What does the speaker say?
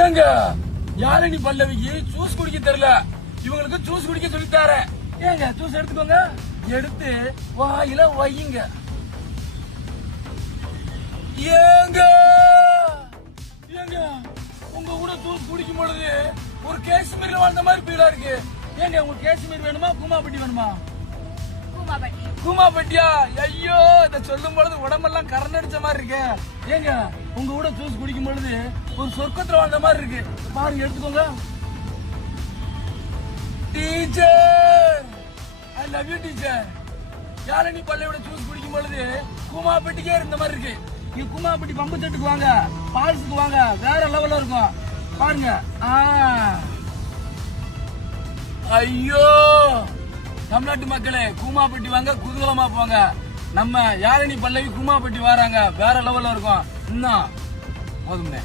ஏங்க யாழினி பல்லவிக்கு ஜூஸ் குடிக்க தெரியல. இவங்களுக்கு ஜூஸ் குடிக்க சொல்லி தரேன் ஏங்க ஜூஸ் எடுத்துக்கோங்க. எடுத்து வாயில வையுங்க. ஏங்க ஏங்க உங்க கூட ஜூஸ் குடிக்கும் பொழுது ஒரு காஷ்மீர்ல வாழ்ந்த மாதிரி ஃபீலா இருக்கு. ஏங்க உங்களுக்கு காஷ்மீர் வேணுமா? குமாபட்டி வேணுமா? கூமாப்பட்டியா ஐயோ இத சொல்லும் பொழுது உடம்பெல்லாம் கரண்ட் அடிச்ச மாதிரி இருக்கு. ஏங்க உங்க கூட ஜூஸ் குடிக்கும் பொழுது ஒரு சொர்க்கத்துல வாழ்ந்த மாதிரி இருக்கு. பாருங்க எடுத்துக்கோங்க. Teacher I love you teacher. யாரணி பள்ளியோட ஜூஸ் குடிக்கும் பொழுது கூமாப்பட்டிக்கே இருந்த மாதிரி இருக்கு. நீங்க கூமாப்பட்டி பம்பு செட்டுக்கு வாங்க பால்ஸுக்கு வாங்க வேற லெவல்ல இருக்கும். பாருங்க. ஐயோ! தமிழ்நாட்டு மக்களே கூமாப்பட்டி வாங்க குதூகலமா போங்க. நம்ம யாழினி பல்லவி கூமாப்பட்டி வராங்க. வேற லெவல்ல இருக்கும். இன்னும் போதும்னே.